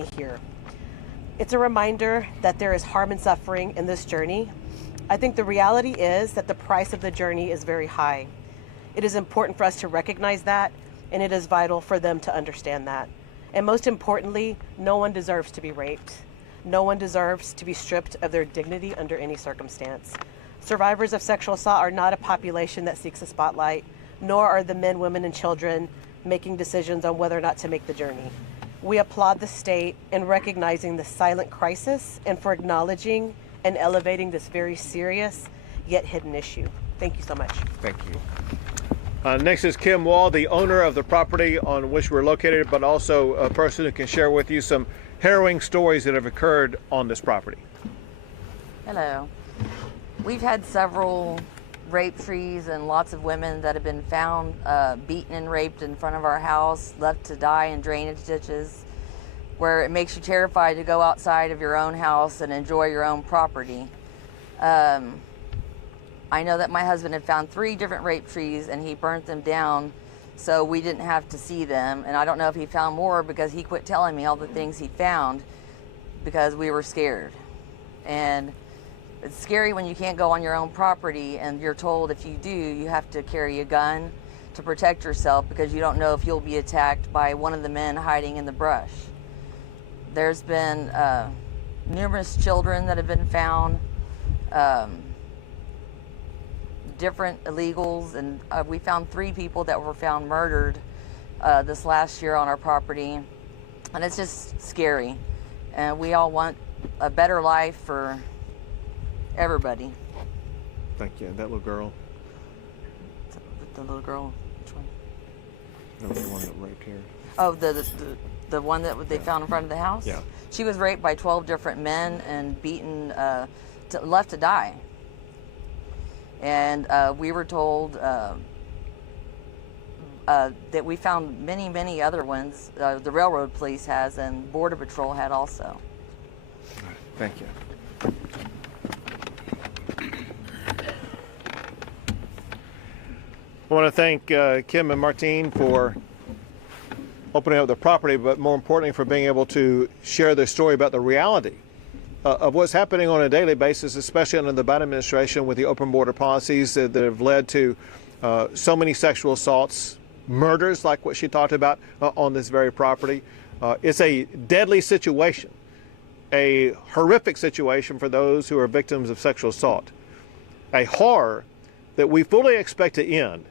journey here. It's a reminder that there is harm and suffering in this journey. I think the reality is that the price of the journey is very high. It is important for us to recognize that, and it is vital for them to understand that. And most importantly, no one deserves to be raped. No one deserves to be stripped of their dignity under any circumstance. Survivors of sexual assault are not a population that seeks a spotlight, nor are the men, women, and children making decisions on whether or not to make the journey. We applaud the state in recognizing the silent crisis and for acknowledging and elevating this very serious yet hidden issue. Thank you so much. Thank you. Next is Kim Wall, the owner of the property on which we're located, but also a person who can share with you some harrowing stories that have occurred on this property. Hello. We've had several rape trees and lots of women that have been found beaten and raped in front of our house, left to die in drainage ditches, where it makes you terrified to go outside of your own house and enjoy your own property. I know that my husband had found 3 different rape trees and he burnt them down so we didn't have to see them. And I don't know if he found more because he quit telling me all the things he found because we were scared. And it's scary when you can't go on your own property and you're told if you do, you have to carry a gun to protect yourself because you don't know if you'll be attacked by one of the men hiding in the brush. There's been numerous children that have been found, different illegals, and we found 3 people that were found murdered this last year on our property, and it's just scary. And we all want a better life for everybody. Thank you. That little girl? The little girl, which one? The one that raped here. Oh, the one that they found in front of the house? Yeah. She was raped by 12 different men and beaten, left to die. And we were told that we found many, many other ones. The railroad police has, and Border Patrol had also. Thank you. I want to thank Kim and Martine for opening up the property, but more importantly for being able to share their story about the reality of what's happening on a daily basis, especially under the Biden administration with the open border policies that have led to so many sexual assaults, murders like what she talked about on this very property. It's a deadly situation, a horrific situation for those who are victims of sexual assault, a horror that we fully expect to end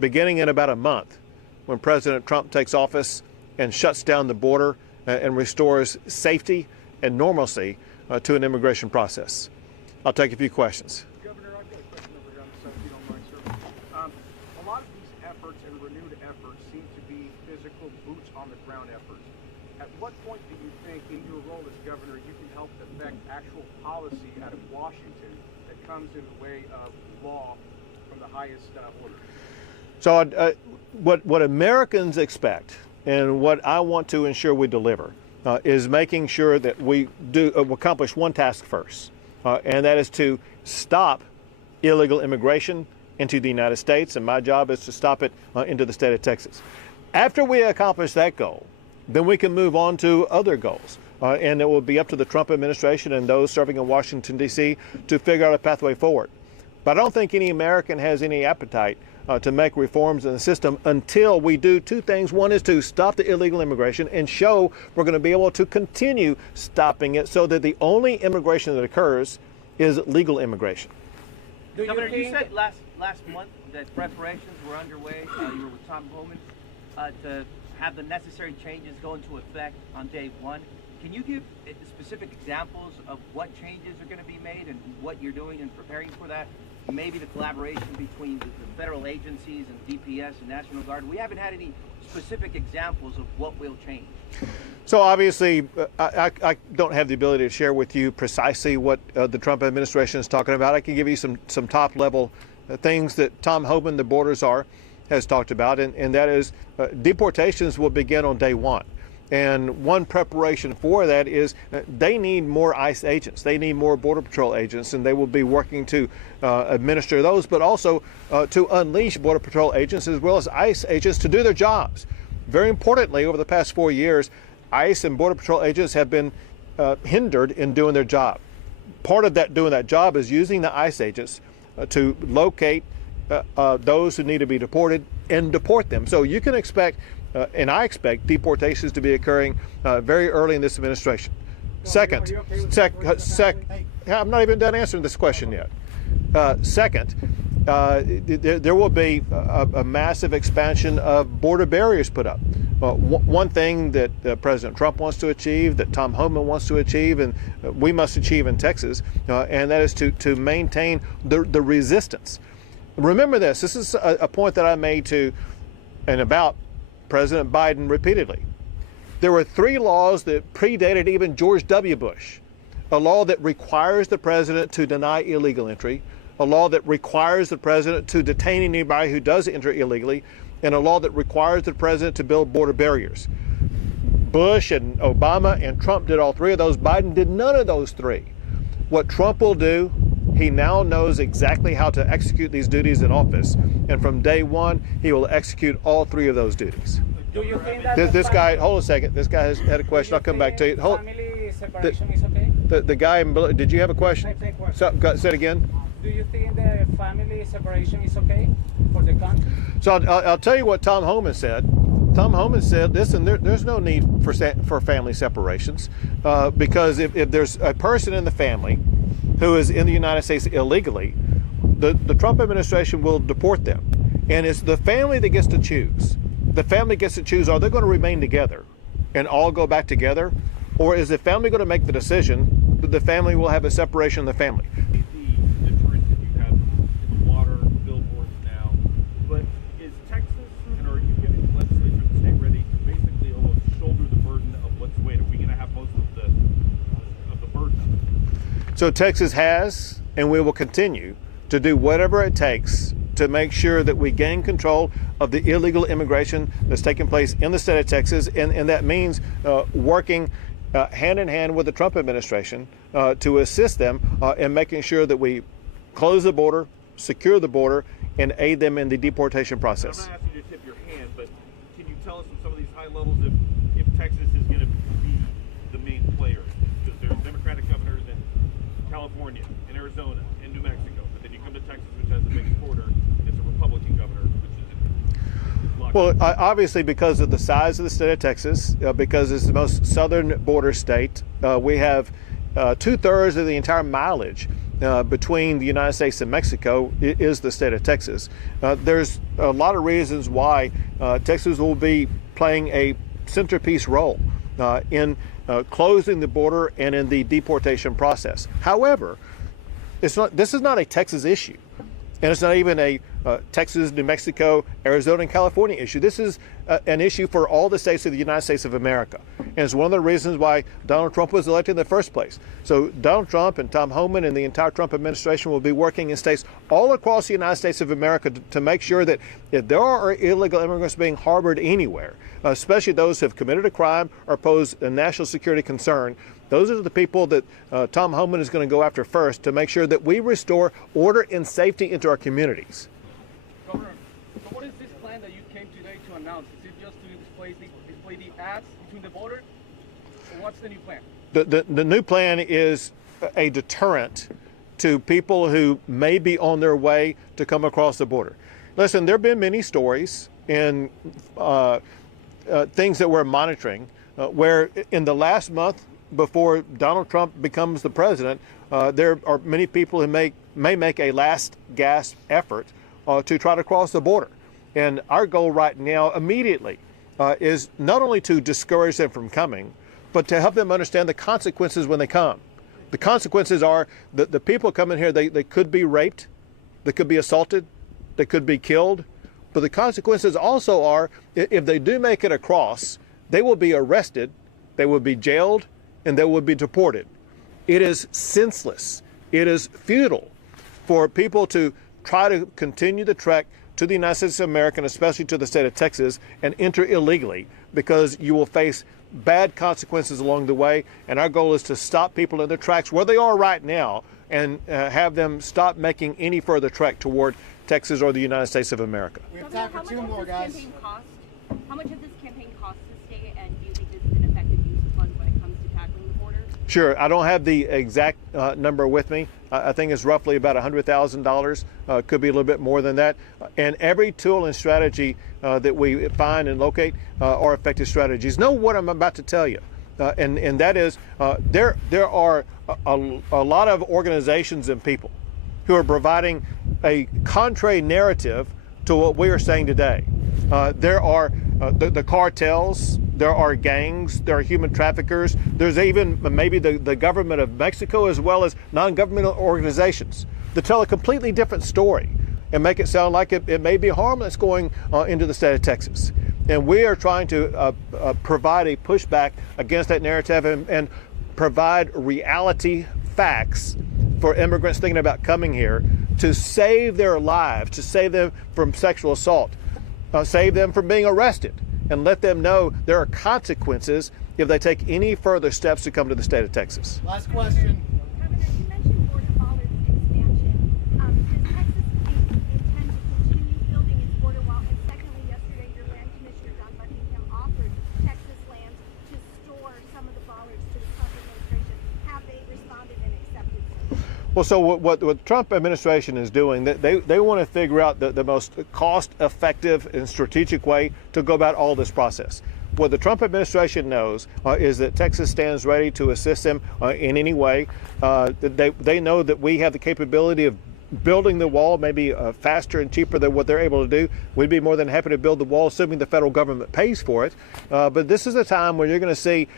beginning in about a month when President Trump takes office and shuts down the border and restores safety and normalcy to an immigration process. I'll take a few questions. Governor, I've got a question over here on the side, if you don't mind, sir. A lot of these efforts and renewed efforts seem to be physical, boots on the ground efforts. At what point do you think, in your role as governor, you can help affect actual policy out of Washington that comes in the way of law from the highest order? So what Americans expect and what I want to ensure we deliver is making sure that we do accomplish one task first, and that is to stop illegal immigration into the United States, and my job is to stop it into the state of Texas. After we accomplish that goal, then we can move on to other goals, and it will be up to the Trump administration and those serving in Washington, D.C. to figure out a pathway forward. But I don't think any American has any appetite to make reforms in the system until we do 2 things. One is to stop the illegal immigration and show we're going to be able to continue stopping it so that the only immigration that occurs is legal immigration. Governor, you said last month that preparations were underway. You were with Tom Homan to have the necessary changes go into effect on day 1. Can you give specific examples of what changes are going to be made and what you're doing in preparing for that? Maybe the collaboration between the federal agencies and DPS and National Guard. We haven't had any specific examples of what will change. So obviously, I don't have the ability to share with you precisely what the Trump administration is talking about. I can give you some top level things that Tom Homan, the border czar, has talked about, and that is deportations will begin on day 1. And one preparation for that is they need more ICE agents. They need more Border Patrol agents, and they will be working to administer those, but also to unleash Border Patrol agents as well as ICE agents to do their jobs. Very importantly, over the past 4 years, ICE and Border Patrol agents have been hindered in doing their job. Part of that doing that job is using the ICE agents to locate those who need to be deported and deport them. So you can expect, and I expect, deportations to be occurring very early in this administration. Second, I'm not even done answering this question yet. Second, there will be a massive expansion of border barriers put up. One thing that President Trump wants to achieve, that Tom Homan wants to achieve, and we must achieve in Texas, and that is to maintain the resistance. Remember this is a point that I made to and about President Biden repeatedly. There were 3 laws that predated even George W. Bush. A law that requires the president to deny illegal entry, a law that requires the president to detain anybody who does enter illegally, and a law that requires the president to build border barriers. Bush and Obama and Trump did all 3 of those. Biden did none of those 3. What Trump will do, he now knows exactly how to execute these duties in office. And from day one, he will execute all 3 of those duties. Do you think that This guy, hold a second. This guy has had a question. I'll come back to you. Family separation is okay? The guy in below, did you have a question? Say it again. Do you think the family separation is okay for the country? So I'll tell you what Tom Homan said. Tom Homan said, listen, there's no need for family separations because if there's a person in the family who is in the United States illegally, the Trump administration will deport them. And it's the family that gets to choose. The family gets to choose, are they going to remain together and all go back together? Or is the family going to make the decision that the family will have a separation of the family? The deterrence that you have in the water, billboards now, but is Texas, and are you getting the legislature and the state ready to basically almost shoulder the burden of what's weight? Are we going to have most of the burden of it? So Texas has, and we will continue to do whatever it takes to make sure that we gain control of the illegal immigration that's taking place in the state of Texas, and that means working hand in hand with the Trump administration to assist them in making sure that we close the border, secure the border, and aid them in the deportation process. I'm not asking you to tip your hand, but can you tell us from some of these high levels if Texas is going to be the main player? Because there's Democratic governors in California, in Arizona, in New Mexico, but then you come to Texas, which has the biggest border, it's a Republican governor, which is locked Well, obviously because of the size of the state of Texas, because it's the most southern border state, we have 2/3 of the entire mileage between the United States and Mexico is the state of Texas. There's a lot of reasons why Texas will be playing a centerpiece role in closing the border and in the deportation process. However, this is not a Texas issue. And it's not even a Texas, New Mexico, Arizona, and California issue. This is an issue for all the states of the United States of America. And it's one of the reasons why Donald Trump was elected in the first place. So Donald Trump and Tom Homan and the entire Trump administration will be working in states all across the United States of America to make sure that if there are illegal immigrants being harbored anywhere, especially those who have committed a crime or pose a national security concern, those are the people that Tom Homan is going to go after first to make sure that we restore order and safety into our communities. Governor, so what is this plan that you came today to announce? Is it just to display the ads between the border? Or what's the new plan? The new plan is a deterrent to people who may be on their way to come across the border. Listen, there have been many stories and things that we're monitoring where in the last month, before Donald Trump becomes the president, there are many people who may make a last gasp effort to try to cross the border. And our goal right now immediately is not only to discourage them from coming, but to help them understand the consequences when they come. The consequences are that the people coming here, they could be raped, they could be assaulted, they could be killed. But the consequences also are, if they do make it across, they will be arrested, they will be jailed, and they will be deported. It is senseless. It is futile for people to try to continue the trek to the United States of America, and especially to the state of Texas, and enter illegally, because you will face bad consequences along the way. And our goal is to stop people in their tracks where they are right now and have them stop making any further trek toward Texas or the United States of America. We have time for 2 more, guys. How much of this campaign cost the state, and do you think this is an effective use Sure, I don't have the exact number with me. I think it's roughly about $100,000. Could be a little bit more than that. And every tool and strategy that we find and locate are effective strategies. Know what I'm about to tell you, and that is there are a lot of organizations and people who are providing a contrary narrative to what we are saying today. There are the cartels, there are gangs, there are human traffickers, there's even maybe the government of Mexico as well as non-governmental organizations that tell a completely different story and make it sound like it may be harmless going into the state of Texas. And we are trying to provide a pushback against that narrative and provide reality facts for immigrants thinking about coming here to save their lives, to save them from sexual assault, save them from being arrested, and let them know there are consequences if they take any further steps to come to the state of Texas. Last question. Governor, you mentioned border bollards expansion. Does Texas intend to continue building its border wall? And secondly, yesterday your land commissioner, John Buckingham, offered Texas land to store some of the bollards to the Trump administration. Have they responded and accepted? Well, so what the Trump administration is doing, they want to figure out the most cost-effective and strategic way to go about all this process. What the Trump administration knows is that Texas stands ready to assist them in any way. They know that we have the capability of building the wall maybe faster and cheaper than what they're able to do. We'd be more than happy to build the wall, assuming the federal government pays for it. But this is a time where you're going to see,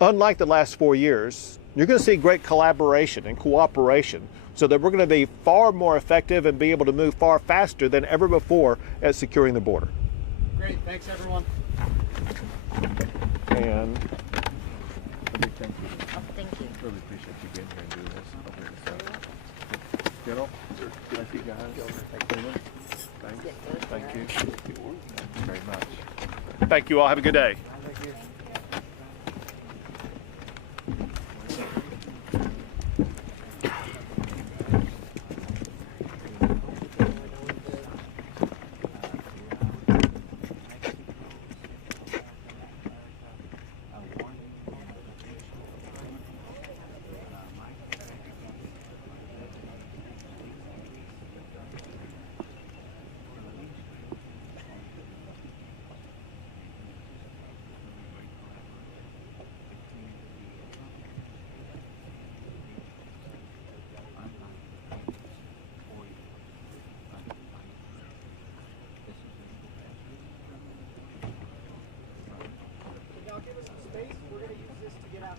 unlike the last 4 years, you're going to see great collaboration and cooperation so that we're going to be far more effective and be able to move far faster than ever before at securing the border. Great. Thanks, everyone. And Thank you. really appreciate you being here and doing this. Get off. Thank you, guys. Thank you. Thank you very much. Thank you all. Have a good day. Y'all give us some space. We're going to use this to get out.